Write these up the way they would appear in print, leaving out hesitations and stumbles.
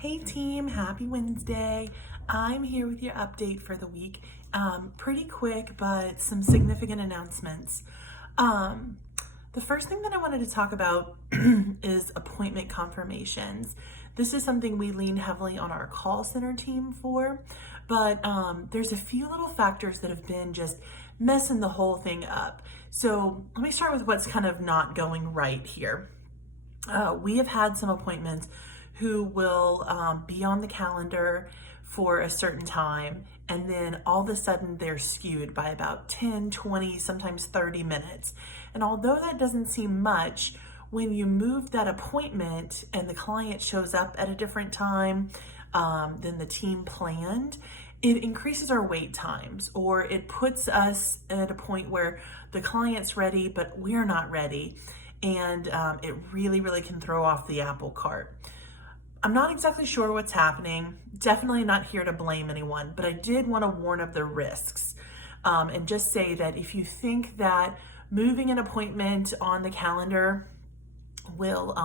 Hey team, happy Wednesday. I'm here with your update for the week. Pretty quick, but some significant announcements. Um, the first thing that I wanted to talk about is appointment confirmations. This is something we lean heavily on our call center team for, but there's a few little factors that have been just messing the whole thing up. So let me start with what's kind of not going right here. We have had some appointments who will be on the calendar for a certain time, and then all of a sudden they're skewed by about 10, 20, sometimes 30 minutes. And although that doesn't seem much, when you move that appointment and the client shows up at a different time than the team planned, it increases our wait times, or it puts us at a point where the client's ready, but we're not ready. And it really can throw off the apple cart. I'm not exactly sure what's happening. Definitely not here to blame anyone, but I did want to warn of the risks and just say that if you think that moving an appointment on the calendar will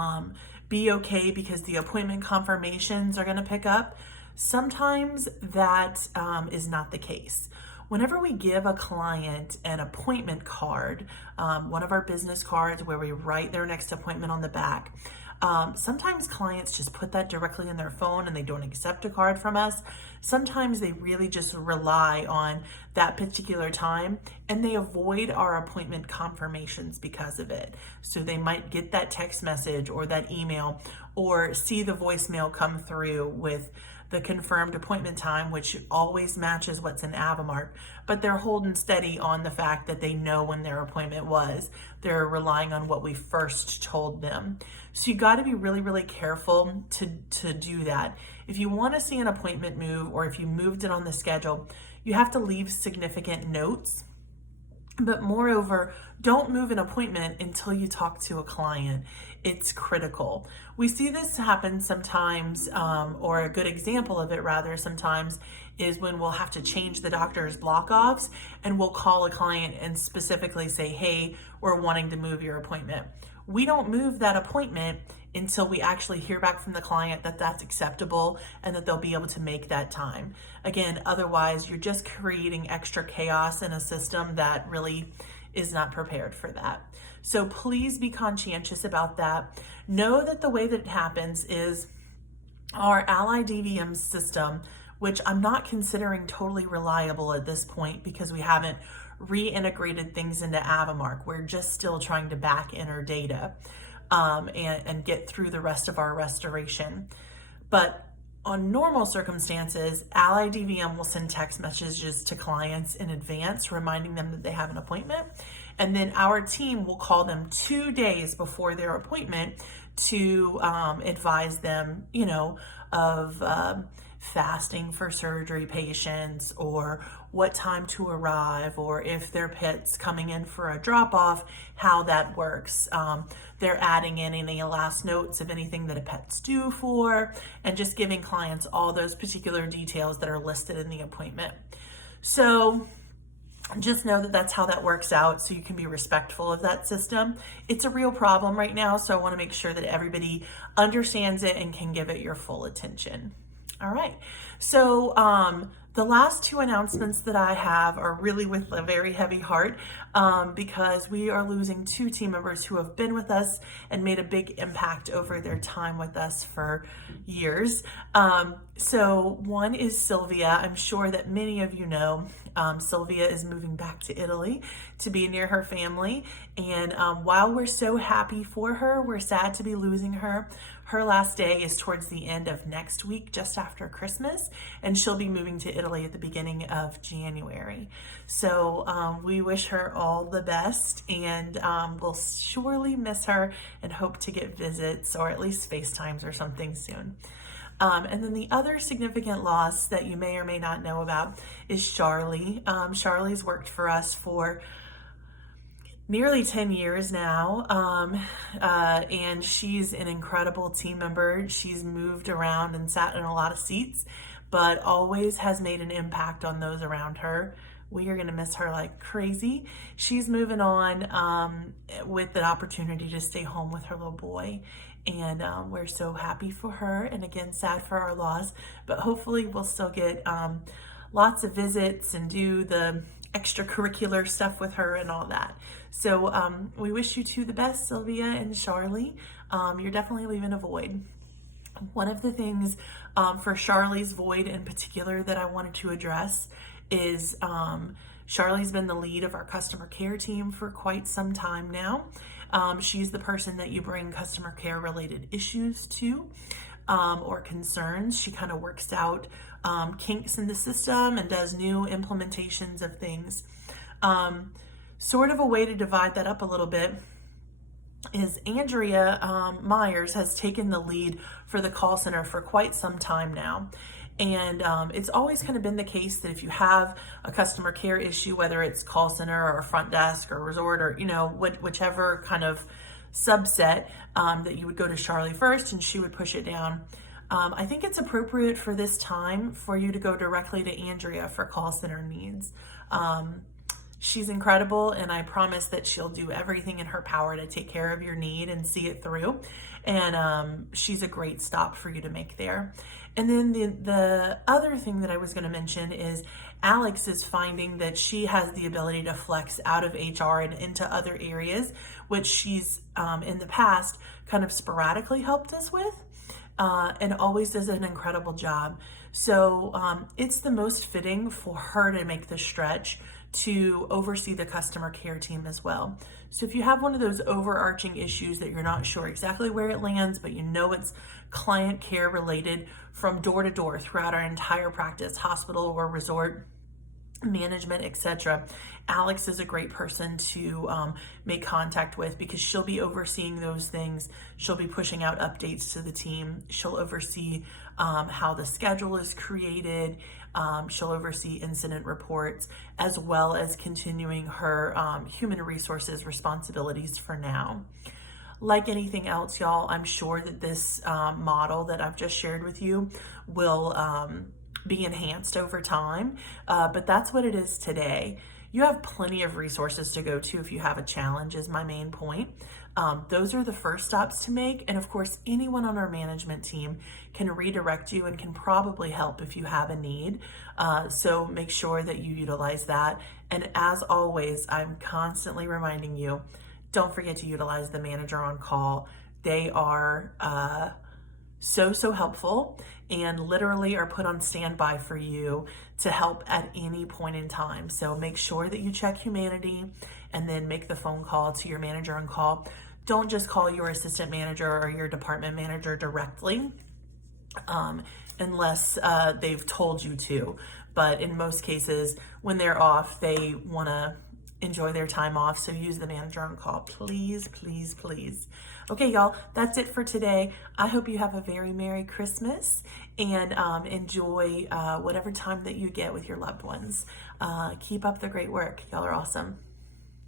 be okay because the appointment confirmations are going to pick up, sometimes that is not the case. Whenever we give a client an appointment card, one of our business cards where we write their next appointment on the back, sometimes clients just put that directly in their phone and they don't accept a card from us. Sometimes they really just rely on that particular time and they avoid our appointment confirmations because of it. So they might get that text message or that email or see the voicemail come through with the confirmed appointment time, which always matches what's in Avamark, but they're holding steady on the fact that they know when their appointment was. They're relying on what we first told them. So you got to be really careful to do that. If you want to see an appointment move, or if you moved it on the schedule, you have to leave significant notes. But moreover, don't move an appointment until you talk to a client. It's critical. We see this happen sometimes, or a good example of it rather sometimes is when we'll have to change the doctor's block offs and we'll call a client and specifically say, hey, we're wanting to move your appointment. We don't move that appointment until we actually hear back from the client that that's acceptable and that they'll be able to make that time. Again, otherwise you're just creating extra chaos in a system that really is not prepared for that. So please be conscientious about that. Know that the way that it happens is our Ally DVM system, which I'm not considering totally reliable at this point because we haven't reintegrated things into Avamark. We're just still trying to back enter data and get through the rest of our restoration. But on normal circumstances, Ally DVM will send text messages to clients in advance, reminding them that they have an appointment. And then our team will call them 2 days before their appointment to advise them, of fasting for surgery patients, or what time to arrive, or if their pet's coming in for a drop-off, how that works. They're adding in any last notes of anything that a pet's due for, and just giving clients all those particular details that are listed in the appointment. So just know that that's how that works out, so you can be respectful of that system. It's a real problem right now, so I want to make sure that everybody understands it and can give it your full attention. All right, so the last two announcements that I have are really with a very heavy heart because we are losing two team members who have been with us and made a big impact over their time with us for years. So one is Sylvia. I'm sure that many of you know Sylvia is moving back to Italy to be near her family. And while we're so happy for her, we're sad to be losing her. Her last day is towards the end of next week, just after Christmas, and she'll be moving to Italy at the beginning of January. So we wish her all the best, and we'll surely miss her and hope to get visits or at least FaceTimes or something soon. And then the other significant loss that you may or may not know about is Charlie. Charlie's worked for us for nearly 10 years now, and she's an incredible team member. She's moved around and sat in a lot of seats, but always has made an impact on those around her. We are going to miss her like crazy. She's moving on with the opportunity to stay home with her little boy, and we're so happy for her, and again, sad for our loss, but hopefully we'll still get lots of visits and do the extracurricular stuff with her and all that. So we wish you two the best, Sylvia and Charlie. You're definitely leaving a void. One of the things for Charlie's void in particular that I wanted to address is Charlie's been the lead of our customer care team for quite some time now. She's the person that you bring customer care related issues to or concerns. She kind of works out kinks in the system and does new implementations of things. Sort of a way to divide that up a little bit is Andrea Myers has taken the lead for the call center for quite some time now. And it's always kind of been the case that if you have a customer care issue, whether it's call center or front desk or resort or, whichever kind of subset, that you would go to Charlie first and she would push it down. I think it's appropriate for this time for you to go directly to Andrea for call center needs. She's incredible, and I promise that she'll do everything in her power to take care of your need and see it through. And she's a great stop for you to make there. And then the other thing that I was going to mention is Alex is finding that she has the ability to flex out of HR and into other areas, which she's in the past kind of sporadically helped us with. And always does an incredible job. So it's the most fitting for her to make the stretch to oversee the customer care team as well. So if you have one of those overarching issues that you're not sure exactly where it lands, but you know it's client care related from door to door throughout our entire practice, hospital or resort, management, etc. Alex is a great person to make contact with because she'll be overseeing those things. She'll be pushing out updates to the team. She'll oversee how the schedule is created. She'll oversee incident reports as well as continuing her human resources responsibilities for now. Like anything else, y'all, I'm sure that this model that I've just shared with you will be enhanced over time, but that's what it is today. You have plenty of resources to go to if you have a challenge is my main point. Those are the first stops to make, and of course anyone on our management team can redirect you and can probably help if you have a need, so make sure that you utilize that. And as always, I'm constantly reminding you, don't forget to utilize the manager on call. They are so helpful and literally are put on standby for you to help at any point in time. So make sure that you check Humanity and then make the phone call to your manager on call. Don't just call your assistant manager or your department manager directly unless they've told you to. But in most cases, when they're off, they want to enjoy their time off. So use the manager on call, please, please, please. Okay, y'all, that's it for today. I hope you have a very Merry Christmas and enjoy whatever time that you get with your loved ones. Keep up the great work. Y'all are awesome.